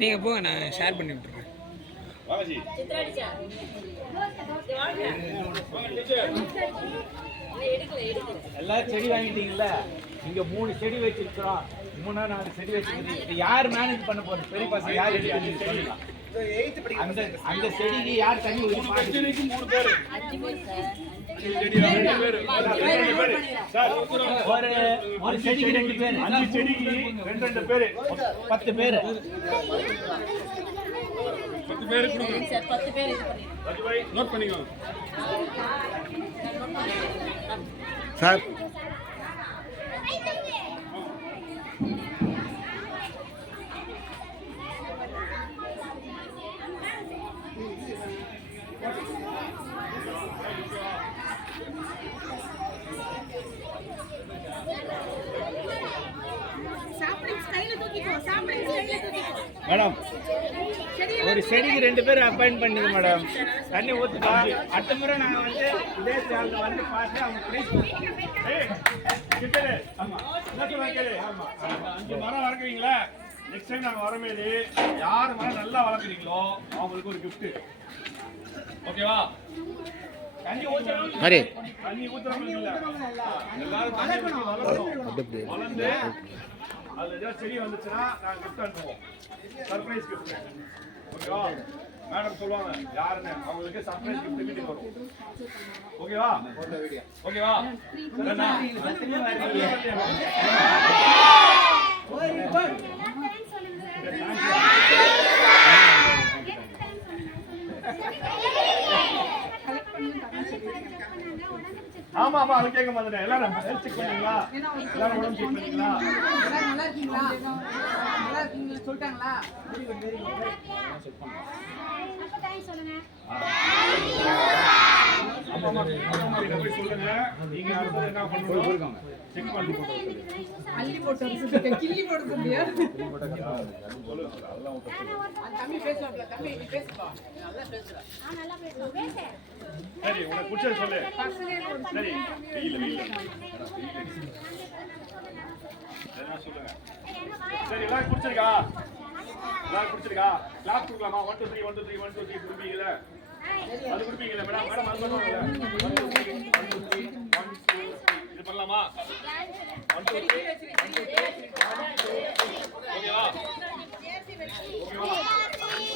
நீங்கள் போங்க நான் ஷேர் பண்ணி விட்டுறேன். எல்லாரும் செடி வாங்கிட்டீங்கல்ல? இங்க மூணு செடி வச்சிருக்கிறோம். மூணா நாலு செடி வச்சிருக்கீங்க இது யார் மேனேஜ் பண்ண போறது பெரிய பசங்க யார் எடுத்து சொல்லலாம் அந்த அந்த செடிக்கு யார் தண்ணி மூணு பேர். ஒரு ஒரு செடிக்கு ரெண்டு பேர் அஞ்சு செடிக்கு ரெண்டு ரெண்டு பத்து பேர் பத்து பத்து பேர் நோட் சார். மேடம் ஒரு செடிக்கு ரெண்டு பேர் அப்பாயிண்ட் பண்ணுங்க மேடம். தண்ணி ஊத்துக்கா அடுத்த முறை நாங்க வந்து இதே சேனல்ல வந்து பார்த்து அவங்க பிரைஸ் அஞ்சு மரம் வளர்க்குறீங்களா? நெக்ஸ்ட் டைம் நாங்க வரமேலு யார் மரம் நல்லா வளர்க்குறீங்களோ அவங்களுக்கு ஒரு gift. ஓகேவா ஹரி வளர்ந்து அதுல ஏதாவது செடி வந்துச்சுன்னா நாங்க gift அனுப்புவோம். Surprise gift. ஓகேவா மேடம் சொல்லுவாங்க யாருன்னு? அவங்களுக்கு சர்ப்ரைஸ் gift வீட்டுக்கு வரும். ஓகேவா ஓகேவா சரிண்ணா? ஆமா ஆமா அது கேட்க மாட்டேன் எல்லாரும் ஹெல்த் செக் பண்ணீங்களா? எல்லாரும் உடம்பு செக் பண்ணீங்களா? எல்லாரும் நல்லா இருக்கீங்களா நல்லா இருக்கீங்களா சொல்லிட்டாங்களா அப்பா அம்மா அப்பா அம்மா கிட்ட போய் சொல்லுங்க நீங்க அடுத்தது என்ன பண்ணணும் செக் பண்ணி போட்டு அள்ளி போட்டு சொல்லிட்டு கிள்ளி போட்டு சொல்லியா அந்த தம்பி பேசுவாப்ல தம்பி நீ பேசுப்பா நீ நல்லா பேசுற சரி உனக்கு பிடிச்சது சொல்லு. சரி வெயில் வெயில். சொல்லுங்க. சரி எல்லாரும் பிடிச்சிருக்கா? எல்லாரும் பிடிச்சிருக்கா? கிளாஸ் கொடுக்கலாமா? One two three one two three one two three கொடுப்பீங்களா அது கொடுப்பீங்களா மேடம் மேடம் அது பண்ணுவாங்கல்ல three one two three one two இது பண்ணலாமா? One two three